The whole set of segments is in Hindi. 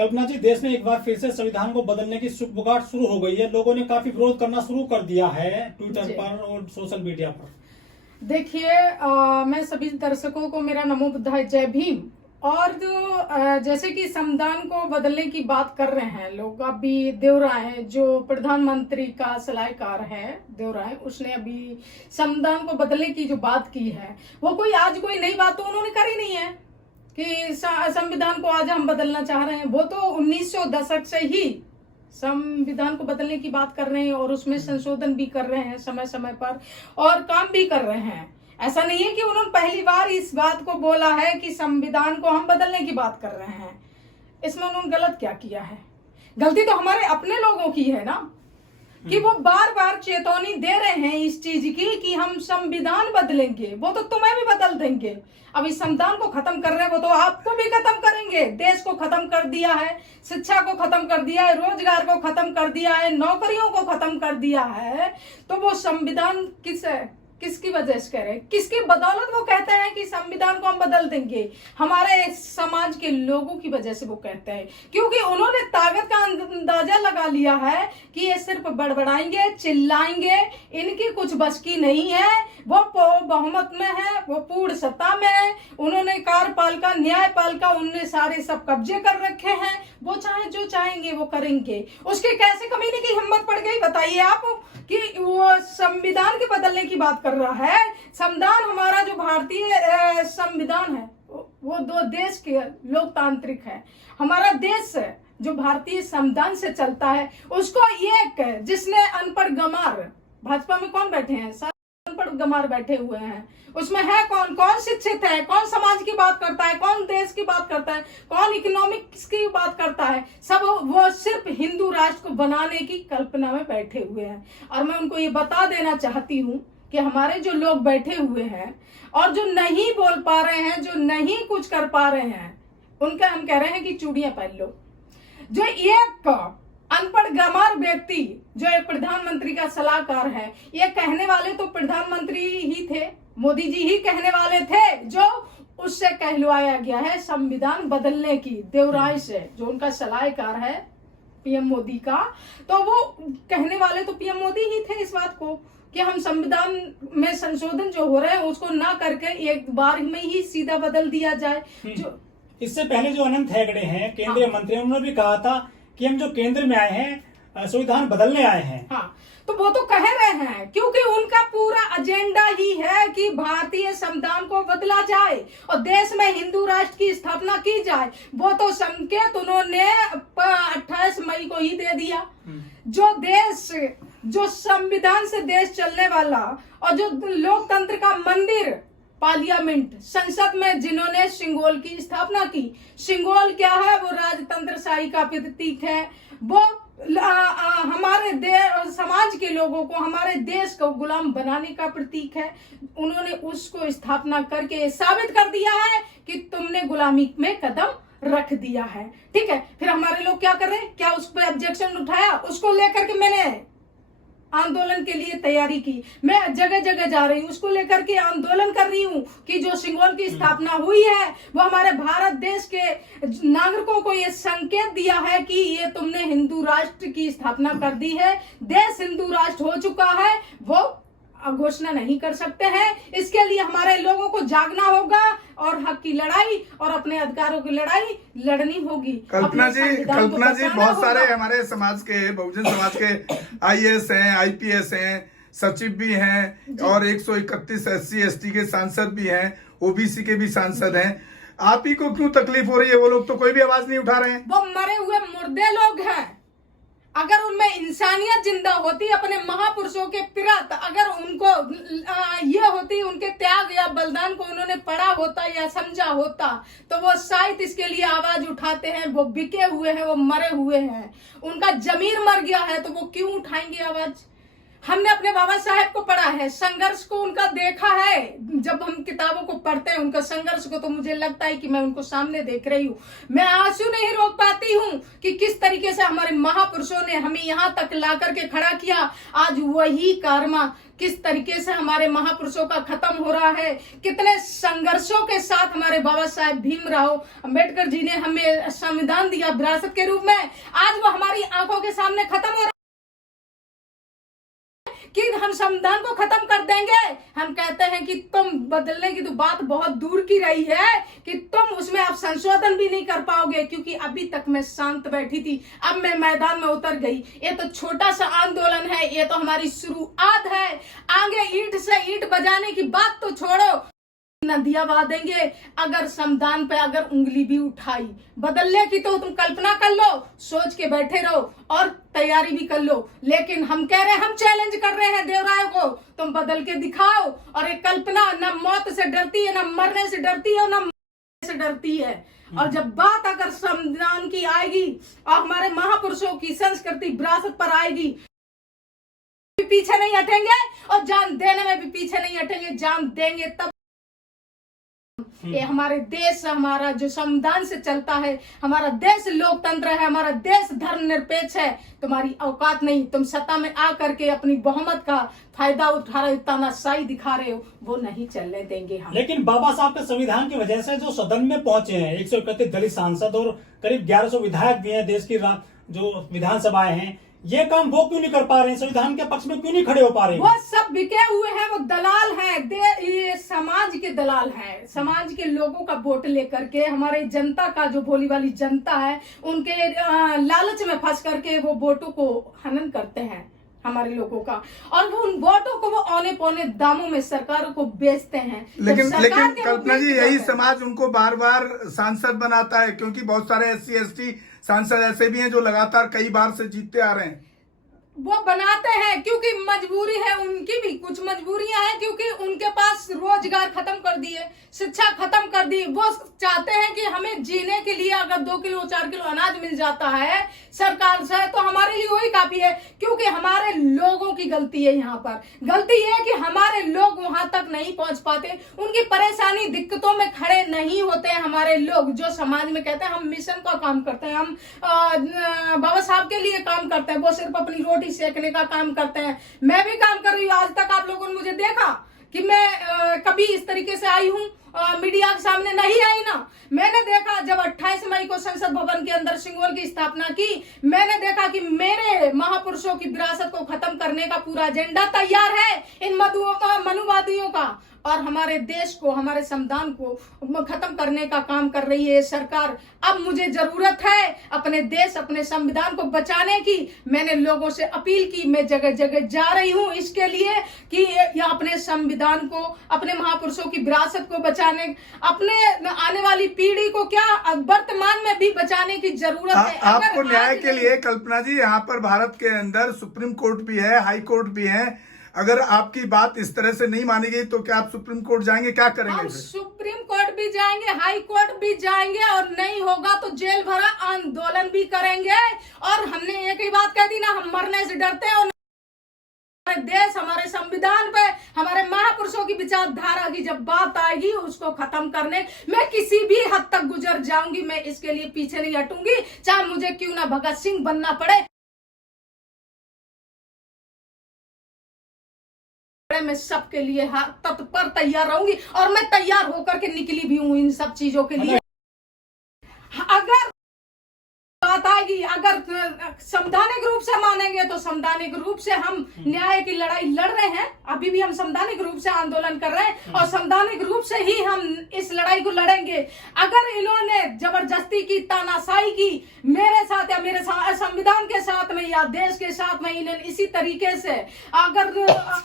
कल्पना जी, देश में एक बार फिर से संविधान को बदलने की सुगबुगाहट शुरू हो गई है। लोगों ने काफी विरोध करना शुरू कर दिया है ट्विटर पर और सोशल मीडिया पर। देखिए, मैं सभी दर्शकों को मेरा नमो बुद्धाय जय भीम। और जो जैसे कि संविधान को बदलने की बात कर रहे हैं लोग, अभी देवराय जो प्रधानमंत्री का सलाहकार है देवराय, उसने अभी संविधान को बदलने की जो बात की है वो कोई नई बात तो उन्होंने करी नहीं है कि संविधान को आज हम बदलना चाह रहे हैं। वो तो 1900 दशक से ही संविधान को बदलने की बात कर रहे हैं और उसमें संशोधन भी कर रहे हैं समय समय पर और काम भी कर रहे हैं। ऐसा नहीं है कि उन्होंने पहली बार इस बात को बोला है कि संविधान को हम बदलने की बात कर रहे हैं। इसमें उन्होंने गलत क्या किया है? गलती तो हमारे अपने लोगों की है ना, कि वो बार बार चेतावनी दे रहे हैं इस चीज की कि हम संविधान बदलेंगे। वो तो तुम्हें भी बदल देंगे। अब इस संविधान को खत्म कर रहे हैं, वो तो आपको भी खत्म करेंगे। देश को खत्म कर दिया है, शिक्षा को खत्म कर दिया है, रोजगार को खत्म कर दिया है, नौकरियों को खत्म कर दिया है। तो वो संविधान किसकी वजह से कह रहे हैं, किसकी बदौलत वो कहते हैं कि संविधान को हम बदल देंगे? हमारे समाज के लोगों की वजह से वो कहते हैं, क्योंकि उन्होंने ताकत का अंदाजा लगा लिया है कि ये सिर्फ बड़बड़ाएंगे, चिल्लाएंगे, इनकी कुछ बस की नहीं है। वो बहुमत में है, वो पूर्ण सत्ता में है। उन्होंने कार्यपालिका, न्यायपालिका, उनने सारे सब कब्जे कर रखे हैं। वो चाहे जो चाहेंगे वो करेंगे। उसके कैसे कमीने की हिम्मत पड़ गई बताइए आप कि वो संविधान के बदलने की बात कर रहा है। संविधान हमारा जो भारतीय संविधान है वो दो देश के लोकतांत्रिक है। हमारा देश जो भारतीय संविधान से चलता है उसको एक जिसने अनपढ़ गमार, भाजपा में कौन बैठे हैं? अनपढ़ गमार बैठे हुए हैं। उसमें है कौन शिक्षित है, कौन समाज की बात करता है, कौन देश की बात करता है, कौन इकोनॉमिक्स की बात करता है? सब वो सिर्फ हिंदू राष्ट्र को बनाने की कल्पना में बैठे हुए हैं। और मैं उनको ये बता देना चाहती हूँ कि हमारे जो लोग बैठे हुए हैं और जो नहीं बोल पा रहे हैं, जो नहीं कुछ कर पा रहे हैं, उनका हम कह रहे हैं कि चूड़ियां पहन लो। जो एक अनपढ़ गमार व्यक्ति जो एक प्रधानमंत्री का सलाहकार है, ये कहने वाले तो प्रधानमंत्री ही थे, मोदी जी ही कहने वाले थे, जो उससे कहलवाया गया है संविधान बदलने की देवराय से, जो उनका सलाहकार है पीएम मोदी का। तो वो कहने वाले तो पीएम मोदी ही थे इस बात को कि हम संविधान में संशोधन जो हो रहे हैं उसको ना करके एक बार में ही सीधा बदल दिया जाए। जो इससे पहले जो अनंत हेगड़े हैं केंद्रीय मंत्री, उन्होंने भी कहा था कि हम जो केंद्र में आए हैं संविधान बदलने आए हैं। हाँ, तो वो तो कह रहे हैं क्योंकि उनका पूरा एजेंडा ही है कि भारतीय संविधान को बदला जाए और देश में हिंदू राष्ट्र की स्थापना की जाए। वो तो संकेत उन्होंने 28 मई को ही दे दिया। जो संविधान से देश चलने वाला और जो लोकतंत्र का मंदिर पार्लियामेंट संसद में जिन्होंने सिंगोल की स्थापना की। सिंगोल क्या है? वो राजतंत्रशाही का प्रतीक है। वो हमारे समाज के लोगों को, हमारे देश को गुलाम बनाने का प्रतीक है। उन्होंने उसको स्थापना करके साबित कर दिया है कि तुमने गुलामी में कदम रख दिया है। ठीक है, फिर हमारे लोग क्या कर रहे हैं? क्या उस पर ऑब्जेक्शन उठाया? उसको लेकर के मैंने आंदोलन के लिए तैयारी की। मैं जगह जगह जा रही हूँ, उसको लेकर के आंदोलन कर रही हूँ कि जो सिंगोल की स्थापना हुई है वो हमारे भारत देश के नागरिकों को ये संकेत दिया है कि ये तुमने हिंदू राष्ट्र की स्थापना कर दी है। देश हिंदू राष्ट्र हो चुका है, वो घोषणा नहीं कर सकते हैं। इसके लिए हमारे लोगों को जागना होगा और हक की लड़ाई और अपने अधिकारों की लड़ाई लड़नी होगी। कल्पना जी बहुत सारे हमारे समाज के, बहुजन समाज के आईएएस हैं, आईपीएस हैं, सचिव भी हैं और 131 SC ST के सांसद भी हैं, ओबीसी के भी सांसद हैं। आप ही को क्यों तकलीफ हो रही है? वो लोग तो कोई भी आवाज नहीं उठा रहे हैं। वो मरे हुए मुर्दे लोग हैं। अगर उनमें इंसानियत जिंदा होती, अपने महापुरुषों के प्रति अगर उनको ये होती, उनके त्याग या बलिदान को उन्होंने पढ़ा होता या समझा होता, तो वो शायद इसके लिए आवाज उठाते हैं। वो बिके हुए हैं, वो मरे हुए हैं, उनका जमीर मर गया है, तो वो क्यों उठाएंगे आवाज? हमने अपने बाबा साहेब को पढ़ा है, संघर्ष को उनका देखा है। जब हम किताबों को पढ़ते हैं उनका संघर्ष को, तो मुझे लगता है कि मैं उनको सामने देख रही हूँ। मैं आंसू नहीं रोक पाती हूँ कि किस तरीके से हमारे महापुरुषों ने हमें यहाँ तक ला करके खड़ा किया। आज वही कर्मा किस तरीके से हमारे महापुरुषों का खत्म हो रहा है। कितने संघर्षों के साथ हमारे बाबा साहेब भीमराव अंबेडकर जी ने हमें संविधान दिया विरासत के रूप में, आज वो हमारी आंखों के सामने खत्म हो रहा है कि हम संविधान को खत्म कर देंगे। हम कहते हैं कि तुम बदलने की तो बात बहुत दूर की रही है कि तुम उसमें आप संशोधन भी नहीं कर पाओगे, क्योंकि अभी तक मैं शांत बैठी थी, अब मैं मैदान में उतर गई। ये तो छोटा सा आंदोलन है, ये तो हमारी शुरुआत है। आगे ईंट से ईंट बजाने की बात तो छोड़ो, नदियां बहा देंगे अगर संविधान पे अगर उंगली भी उठाई। बदलने की तो तुम कल्पना कर लो, सोच के बैठे रहो और तैयारी भी कर लो। लेकिन हम कह रहे हैं, हम चैलेंज कर रहे हैं देवराय को, तुम बदल के दिखाओ। और एक कल्पना न मौत से डरती है, न मरने से डरती है, न से डरती है। और जब बात अगर संविधान की आएगी और हमारे महापुरुषों की संस्कृति विरासत पर आएगी, पीछे नहीं हटेंगे और जान देने में भी पीछे नहीं हटेंगे। जान देंगे तब ये हमारे देश, हमारा जो संविधान से चलता है, हमारा देश लोकतंत्र है, हमारा देश धर्मनिरपेक्ष है। तुम्हारी औकात नहीं, तुम सत्ता में आ करके अपनी बहुमत का फायदा उठा रहे हो, तानाशाही दिखा रहे हो, वो नहीं चलने देंगे हम। लेकिन बाबा साहब के संविधान की वजह से जो सदन में पहुंचे हैं 131 दलित सांसद और करीब 1100 विधायक भी हैं, देश की जो विधानसभाएं हैं, ये काम वो क्यों नहीं कर पा रहे हैं? संविधान के पक्ष में क्यों नहीं खड़े हो पा रहे हैं? वो सब बिके हुए हैं, वो दलाल हैं, ये समाज के दलाल हैं। समाज के लोगों का वोट लेकर के हमारे जनता का जो भोली वाली जनता है, उनके लालच में फंस करके वो वोटों को हनन करते हैं हमारे लोगों का, और वो उन वोटों को वो औने पौने दामों में सरकारों को बेचते हैं। लेकिन कल्पना जी, यही समाज उनको बार बार सांसद बनाता है, क्योंकि बहुत सारे SC ST सांसद ऐसे भी हैं जो लगातार कई बार से जीतते आ रहे हैं। वो बनाते हैं क्योंकि मजबूरी है, उनकी भी कुछ मजबूरियां हैं, क्योंकि उनके पास रोजगार खत्म कर दिए, शिक्षा खत्म कर दी। वो चाहते हैं कि हमें जीने के लिए अगर 2 किलो 4 किलो अनाज मिल जाता है सरकार से, तो हमारे लिए वही काफी है। क्योंकि हमारे लोगों की गलती है, यहाँ पर गलती है कि हमारे लोग वहां तक नहीं पहुंच पाते, उनकी परेशानी दिक्कतों में खड़े नहीं होते हैं। हमारे लोग जो समाज में कहते हैं हम मिशन का काम करते हैं, हम बाबा साहब के लिए काम करते हैं, वो सिर्फ अपनी रोटी सेकने का काम करते हैं। मैं भी काम कर रही हूँ। आज तक आप लोगों ने मुझे देखा कि मैं कभी इस तरीके से आई हूँ, मीडिया के सामने नहीं आई ना। मैंने देखा जब 28 मई को संसद भवन के अंदर सिंगोल की स्थापना की, मैंने देखा कि मेरे महापुरुषों की विरासत को खत्म करने का पूरा एजेंडा तैयार है इन मनुवादियों का, और हमारे देश को, हमारे संविधान को खत्म करने का काम कर रही है सरकार। अब मुझे जरूरत है अपने देश, अपने संविधान को बचाने की। मैंने लोगों से अपील की, मैं जगह जगह जा रही हूँ इसके लिए कि ये अपने संविधान को, अपने महापुरुषों की विरासत को बचाने, अपने आने वाली पीढ़ी को क्या वर्तमान में भी बचाने की जरूरत है। आपको न्याय के लिए कल्पना जी, यहाँ पर भारत के अंदर सुप्रीम कोर्ट भी है, हाई कोर्ट भी है। अगर आपकी बात इस तरह से नहीं मानी गई तो क्या आप सुप्रीम कोर्ट जाएंगे? क्या करेंगे? हम सुप्रीम कोर्ट भी जाएंगे, हाई कोर्ट भी जाएंगे, और नहीं होगा तो जेल भरा आंदोलन भी करेंगे। और हमने एक ही बात कह दी ना, हम मरने से डरते हैं। और हमारे देश, हमारे संविधान पे, हमारे महापुरुषों की विचारधारा की जब बात आएगी उसको खत्म करने, मैं किसी भी हद तक गुजर जाऊंगी। मैं इसके लिए पीछे नहीं हटूंगी, चाहे मुझे क्यों ना भगत सिंह बनना पड़े। मैं सबके लिए तत्पर तैयार रहूंगी, और मैं तैयार होकर के निकली भी हूँ इन सब चीजों के लिए। अगर बात आएगी, अगर संवैधानिक रूप से मानेंगे तो संवैधानिक रूप से हम न्याय की लड़ाई लड़ रहे हैं। अभी भी हम संवैधानिक रूप से आंदोलन कर रहे हैं, और संवैधानिक रूप से ही हम इस लड़ाई को लड़ेंगे। अगर इन्होंने जबरदस्ती की, तानाशाही की मेरे साथ या मेरे संविधान के साथ में या देश के साथ में, इन्होंने इसी तरीके से अगर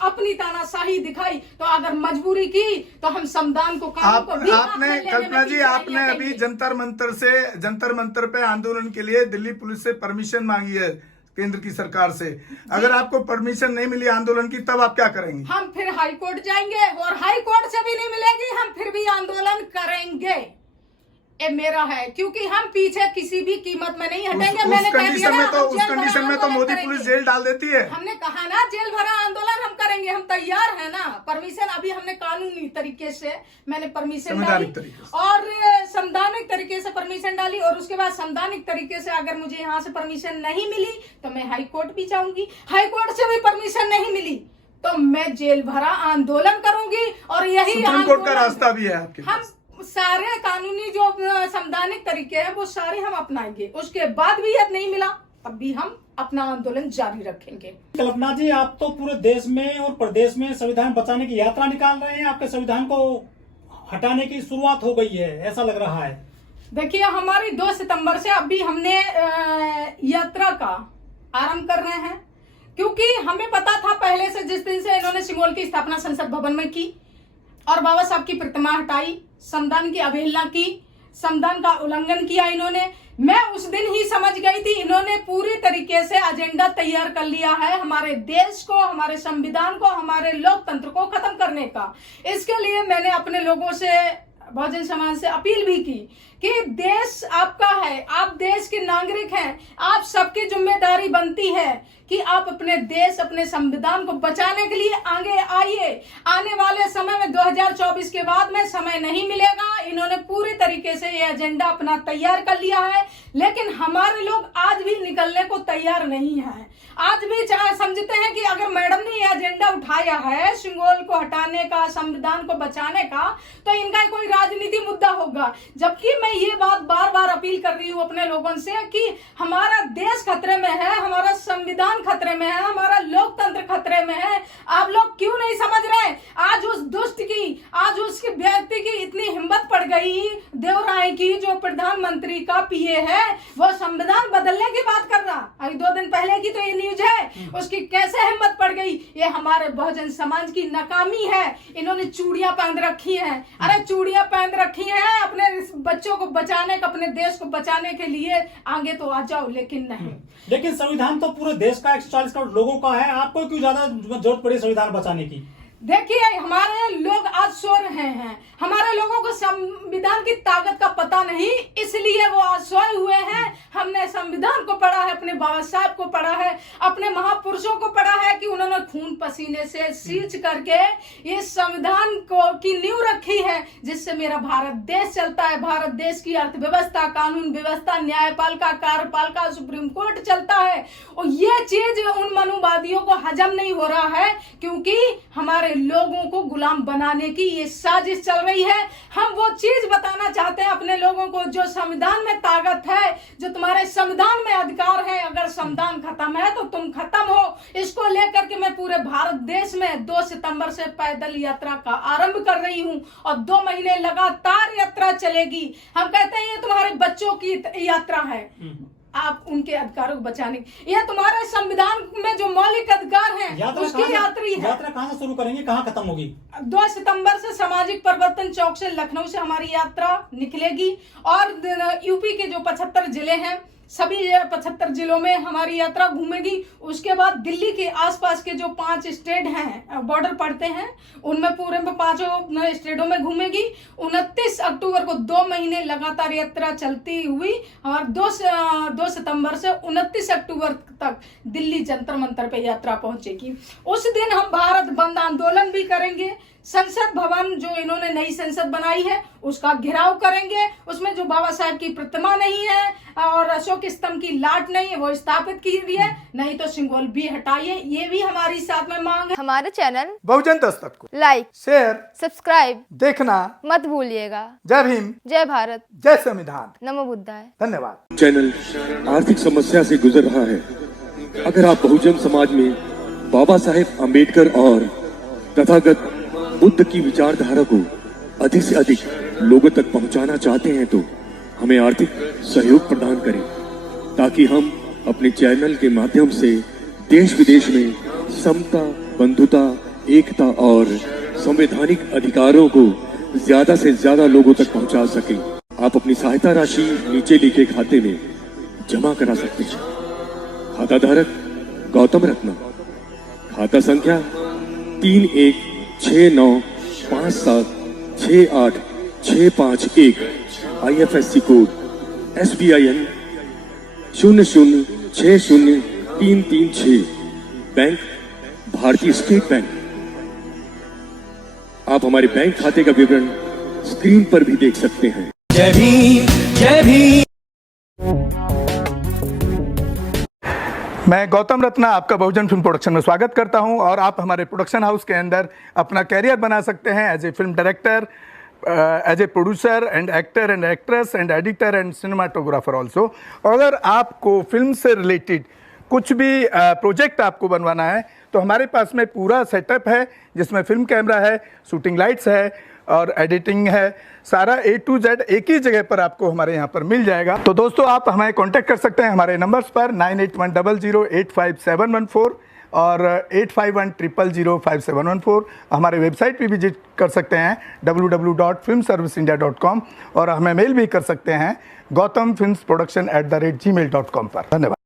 अपनी तानाशाही दिखाई, तो अगर मजबूरी की तो हम संविधान को आपने कल्पना जी, आपने अभी जंतर मंतर पे आंदोलन के लिए दिल्ली पुलिस से परमिशन मांगी है केंद्र की सरकार से। अगर आपको परमिशन नहीं मिली आंदोलन की, तब आप क्या करेंगे? हम फिर हाई कोर्ट जाएंगे, और हाई कोर्ट से भी नहीं मिलेगी, हम फिर भी आंदोलन करेंगे। ये मेरा है, क्योंकि हम पीछे किसी भी कीमत में नहीं हटेंगे। उस मैंने कह दिया ना, उस कंडीशन में तो मोदी पुलिस जेल डाल देती है। हमने कहा ना जेल भरा आंदोलन हम करेंगे, हम तैयार है ना। परमिशन अभी हमने कानूनी तरीके से मैंने परमिशन डाली और संवैधानिक तरीके से परमिशन डाली, और उसके बाद संवैधानिक तरीके से अगर मुझे यहाँ से परमिशन नहीं मिली तो मैं हाई कोर्ट भी जाऊंगी। हाई कोर्ट से भी परमिशन नहीं मिली तो मैं जेल भरा आंदोलन करूंगी। और यही सुप्रीम कोर्ट का रास्ता भी है आपके हम सारे कानूनी जो संवैधानिक तरीके हैं वो सारे हम अपनाएंगे। उसके बाद भी यदि नहीं मिला तब भी हम अपना आंदोलन जारी रखेंगे। कल्पना जी, आप तो पूरे देश में और प्रदेश में संविधान बचाने की यात्रा निकाल रहे हैं। आपके संविधान को हटाने की शुरुआत हो गई है, ऐसा लग रहा है। देखिए, हमारी 2 सितंबर से अभी हमने यात्रा का आरंभ कर रहे हैं, क्योंकि हमें पता था पहले से, जिस दिन से इन्होंने सिंगोल की स्थापना संसद भवन में की और बाबा साहब की प्रतिमा हटाई, संविधान की अवहेलना की, संविधान का उल्लंघन किया इन्होंने, मैं उस दिन ही समझ गई थी इन्होंने पूरी तरीके से एजेंडा तैयार कर लिया है हमारे देश को, हमारे संविधान को, हमारे लोकतंत्र को खत्म करने का। इसके लिए मैंने अपने लोगों से, बहुजन समाज से अपील भी की कि देश आपका है, आप देश के नागरिक हैं, आप सबकी जिम्मेदारी बनती है कि आप अपने देश, अपने संविधान को बचाने के लिए आगे आइए। आने वाले समय में 2024 के बाद में समय नहीं मिलेगा। इन्होंने पूरी तरीके से ये एजेंडा अपना तैयार कर लिया है, लेकिन हमारे लोग आज भी निकलने को तैयार नहीं है। आज भी समझते हैं कि अगर मैडम ने ये एजेंडा उठाया है सिंगोल को हटाने का, संविधान को बचाने का, तो इनका कोई राजनीति मुद्दा होगा। जबकि मैं ये बात बार बार अपील कर रही हूँ अपने लोगों से कि हमारा देश खतरे में है, हमारा संविधान खतरे में है, हमारा लोकतंत्र खतरे में है। आप लोग क्यों नहीं समझ रहे? आज उस दुष्ट की, आज उसकी व्यक्ति की इतनी हिम्मत पड़ गई, देवराय की, जो प्रधानमंत्री का पीए है, वो संविधान बदलने की बात कर रहा। अभी 2 दिन पहले की तो ये न्यूज है, उसकी कैसे हिम्मत पड़ गई। ये हमारे बहुजन समाज की नाकामी है। इन्होंने चूड़ियां पहन रखी हैं। अरे चूड़ियां पहन रखी हैं अपने बच्चों को बचाने का, अपने देश को बचाने के लिए, आगे तो आ जाओ, लेकिन नहीं। लेकिन संविधान तो पूरे देश का 140 करोड़ लोगों का है, आपको क्यों ज्यादा जरूरत पड़ी संविधान बचाने की? देखिए, हमारे लोग आज सो रहे हैं, हमारे लोगों को संविधान की ताकत का पता नहीं, इसलिए वो आज सोए हुए हैं। हमने संविधान को पढ़ा है, अपने बाबा साहब को पढ़ा है, अपने महापुरुषों को पढ़ा है कि उन्होंने खून पसीने से सींच करके ये संविधान को की नींव रखी है, जिससे मेरा भारत देश चलता है। भारत देश की अर्थव्यवस्था, कानून व्यवस्था, न्यायपालिका, कार्यपालिका, सुप्रीम कोर्ट चलता है। और ये चीज उन मनुवादियों को हजम नहीं हो रहा है, क्योंकि हमारे लोगों को गुलाम बनाने की ये साजिश चल रही है। हम वो चीज बताना चाहते हैं अपने लोगों को, जो संविधान में ताकत है, जो तुम्हारे संविधान में अधिकार है। अगर संविधान खत्म है तो तुम खत्म हो। इसको लेकर के मैं पूरे भारत देश में 2 सितंबर से पैदल यात्रा का आरंभ कर रही हूँ और 2 महीने लगातार यात्रा चलेगी। हम कहते हैं ये तुम्हारे बच्चों की यात्रा है, आप उनके अधिकारों को बचाने, ये तुम्हारे संविधान में जो मौलिक अधिकार हैं उसकी यात्री है। यात्रा कहाँ से शुरू करेंगे, कहाँ खत्म होगी? 2 सितंबर से सामाजिक परिवर्तन चौक से लखनऊ से हमारी यात्रा निकलेगी और यूपी के जो 75 जिले हैं, सभी 75 जिलों में हमारी यात्रा घूमेगी। उसके बाद दिल्ली के आसपास के जो 5 स्टेट हैं, बॉर्डर पड़ते हैं, उनमें पूरे में 5 स्टेटों में घूमेगी। 29 अक्टूबर को 2 महीने लगातार यात्रा चलती हुई और 2 सितंबर से 29 अक्टूबर तक दिल्ली जंतर मंतर पे यात्रा पहुंचेगी। उस दिन हम भारत बंद आंदोलन भी करेंगे। संसद भवन जो इन्होंने नई संसद बनाई है उसका घेराव करेंगे। उसमें जो बाबा साहब की प्रतिमा नहीं है और अशोक स्तंभ की लाट नहीं है वो स्थापित कीजिए, नहीं तो सिंगोल भी हटाइए। ये भी हमारी साथ में मांग है। हमारे चैनल बहुजन दस्तक को लाइक, शेयर, सब्सक्राइब देखना मत भूलिएगा। जय भीम, जय भारत, जय संविधान, नमो बुद्धाय। धन्यवाद। चैनल आर्थिक समस्या से गुजर रहा है। अगर आप बहुजन समाज में बाबा साहेब अम्बेडकर और तथागत बुद्ध की विचारधारा को अधिक से अधिक लोगों तक पहुंचाना चाहते हैं तो हमें आर्थिक सहयोग प्रदान करें, ताकि हम अपने चैनल के माध्यम से देश विदेश में समता, बंधुता, एकता और संवैधानिक अधिकारों को ज्यादा से ज्यादा लोगों तक पहुंचा सकें। आप अपनी सहायता राशि नीचे लिखे खाते में जमा करा सकते हैं। खाता धारक गौतम रत्ना, खाता संख्या 316957686551, IFSC कोड SBIN 00603336, बैंक भारतीय स्टेट बैंक। आप हमारे बैंक खाते का विवरण स्क्रीन पर भी देख सकते हैं। जय भीम, जय भीम। मैं गौतम रत्ना आपका बहुजन फिल्म प्रोडक्शन में स्वागत करता हूं और आप हमारे प्रोडक्शन हाउस के अंदर अपना कैरियर बना सकते हैं as a film director, as a producer and actor and actress and editor and cinematographer also. अगर आपको फिल्म से रिलेटेड कुछ भी प्रोजेक्ट आपको बनवाना है तो हमारे पास में पूरा सेटअप है, जिसमें फिल्म कैमरा है, शूटिंग लाइट्स है और एडिटिंग है। सारा A to Z एक ही जगह पर आपको हमारे यहाँ पर मिल जाएगा। तो दोस्तों आप हमें कांटेक्ट कर सकते हैं हमारे नंबर्स पर 9810085714 और 8510005714। हमारे वेबसाइट पे विजिट कर सकते हैं www.filmserviceindia.com और हमें मेल भी कर सकते हैं gautamfilmsproduction@gmail.com पर। धन्यवाद।